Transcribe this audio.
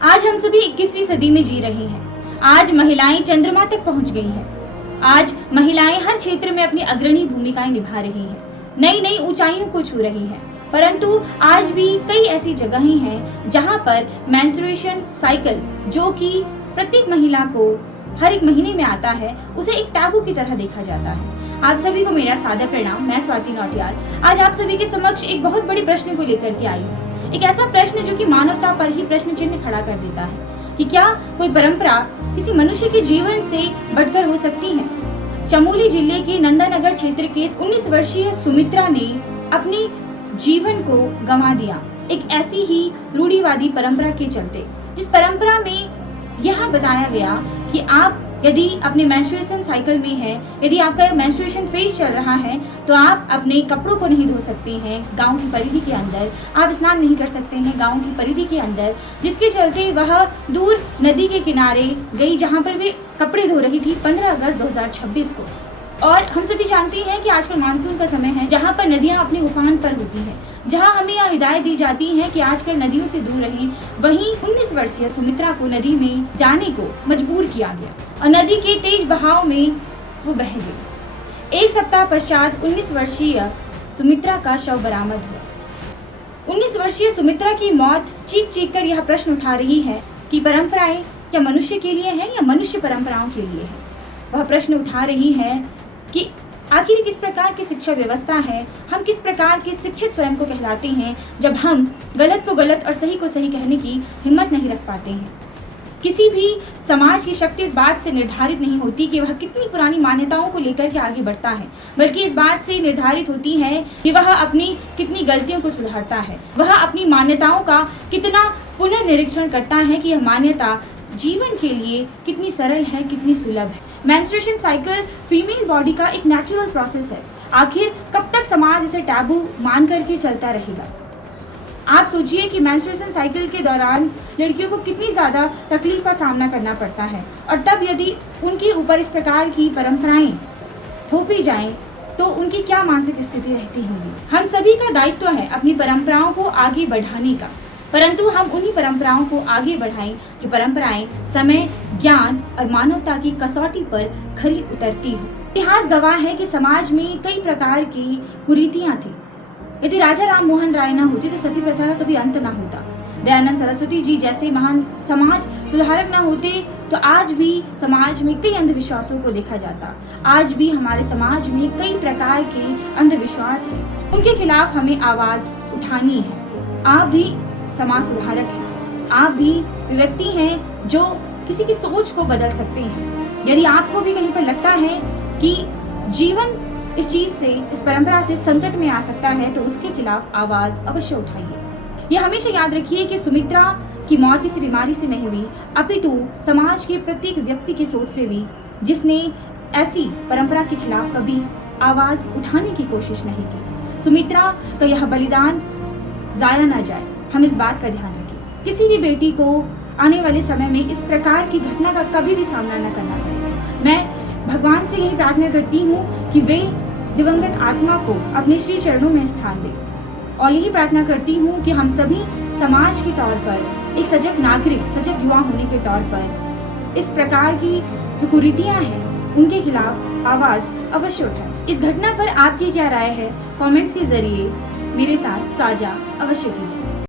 आज हम सभी 21वीं सदी में जी रहे हैं। आज महिलाएं चंद्रमा तक पहुंच गई हैं। आज महिलाएं हर क्षेत्र में अपनी अग्रणी भूमिकाएं निभा रही हैं, नई नई ऊंचाइयों को छू रही हैं। परंतु आज भी कई ऐसी जगहें हैं जहां पर मेंस्ट्रुएशन साइकिल, जो कि प्रत्येक महिला को हर एक महीने में आता है, उसे एक टैबू की तरह देखा जाता है। आप सभी को मेरा सादर प्रणाम। मैं स्वाति नौटियाल आज आप सभी के समक्ष एक बहुत बड़ी प्रश्न को लेकर के आई हूँ। एक ऐसा प्रश्न जो कि मानवता पर ही प्रश्न चिन्ह खड़ा कर देता है कि क्या कोई परंपरा किसी मनुष्य के जीवन से बढ़कर हो सकती है। चमोली जिले के नंदानगर क्षेत्र के 19 वर्षीय सुमित्रा ने अपनी जीवन को गंवा दिया एक ऐसी ही रूढ़िवादी परंपरा के चलते, जिस परंपरा में यह बताया गया कि आप यदि अपने मेंस्ट्रुएशन साइकिल में हैं, यदि आपका मेंस्ट्रुएशन फेज चल रहा है, तो आप अपने कपड़ों को नहीं धो सकते हैं गांव की परिधि के अंदर, आप स्नान नहीं कर सकते हैं गांव की परिधि के अंदर, जिसके चलते वह दूर नदी के किनारे गई जहां पर वे कपड़े धो रही थी 15 अगस्त 2026 को। और हम सभी जानते हैं कि आजकल मानसून का समय है, जहाँ पर नदियाँ अपने उफान पर होती हैं, जहाँ हमें यह हिदायत दी जाती है कि आजकल नदियों से दूर रहें। वहीं 19 वर्षीय सुमित्रा को नदी में जाने को मजबूर किया गया और नदी के तेज बहाव में वो बह गई। एक सप्ताह पश्चात 19 वर्षीय सुमित्रा का शव बरामद हुआ। 19 वर्षीय सुमित्रा की मौत चीख चीख कर यह प्रश्न उठा रही है कि परंपराएं क्या मनुष्य के लिए है या मनुष्य परंपराओं के लिए है। वह प्रश्न उठा रही है कि आखिर किस प्रकार की शिक्षा व्यवस्था है, हम किस प्रकार के शिक्षित स्वयं को कहलाते हैं, जब हम गलत को गलत और सही को सही कहने की हिम्मत नहीं रख पाते हैं। किसी भी समाज की शक्ति इस बात से निर्धारित नहीं होती कि वह कितनी पुरानी मान्यताओं को लेकर के आगे बढ़ता है, बल्कि इस बात से निर्धारित होती है कि वह अपनी कितनी गलतियों को सुधारता है, वह अपनी मान्यताओं का कितना पुनर्निरीक्षण करता है कि यह मान्यता जीवन के लिए कितनी सरल है, कितनी सुलभ है। मेंस्ट्रुएशन साइकिल फीमेल बॉडी का एक नेचुरल प्रोसेस है। आखिर कब तक समाज इसे टैबू मान करके चलता रहेगा। आप सोचिए कि मेंस्ट्रुएशन साइकिल के दौरान लड़कियों को कितनी ज़्यादा तकलीफ का सामना करना पड़ता है, और तब यदि उनके ऊपर इस प्रकार की परंपराएं थोपी जाएं तो उनकी क्या मानसिक स्थिति रहती होगी। हम सभी का दायित्व है अपनी परंपराओं को आगे बढ़ाने का, परंतु हम उन्हीं परंपराओं को आगे बढ़ाएं जो परंपराएं समय, ज्ञान और मानवता की कसौटी पर खरी उतरती हो। इतिहास गवाह है कि समाज में कई प्रकार की कुरीतियां थी। यदि राजा राम मोहन राय न होते तो सती प्रथा का कभी अंत न होता। दयानंद सरस्वती जी जैसे महान समाज सुधारक न होते तो आज भी समाज में कई अंधविश्वासों को देखा जाता। आज भी हमारे समाज में कई प्रकार के अंधविश्वास हैं, उनके खिलाफ हमें आवाज उठानी है। आप भी समाज सुधारक हैं, आप भी व्यक्ति हैं जो किसी की सोच को बदल सकते हैं। यदि आपको भी कहीं पर लगता है कि जीवन इस चीज से, इस परंपरा से संकट में आ सकता है, तो उसके खिलाफ आवाज अवश्य उठाइए। यह हमेशा याद रखिए कि सुमित्रा की मौत किसी बीमारी से नहीं हुई, अपितु समाज के प्रत्येक व्यक्ति की सोच से हुई, जिसने ऐसी परंपरा के खिलाफ कभी आवाज उठाने की कोशिश नहीं की। सुमित्रा का यह बलिदान जाया न जाए, हम इस बात का ध्यान रखें। किसी भी बेटी को आने वाले समय में इस प्रकार की घटना का कभी भी सामना न करना पड़े। मैं भगवान से यही प्रार्थना करती हूँ कि वे दिवंगत आत्मा को अपने श्री चरणों में स्थान दें, और यही प्रार्थना करती हूँ कि हम सभी समाज के तौर पर एक सजग नागरिक, सजग युवा होने के तौर पर इस प्रकार की जो कुरीतियाँ हैं उनके खिलाफ आवाज़ अवश्य उठाएं। इस घटना पर आपकी क्या राय है, कमेंट्स के जरिए मेरे साथ साझा अवश्य कीजिए।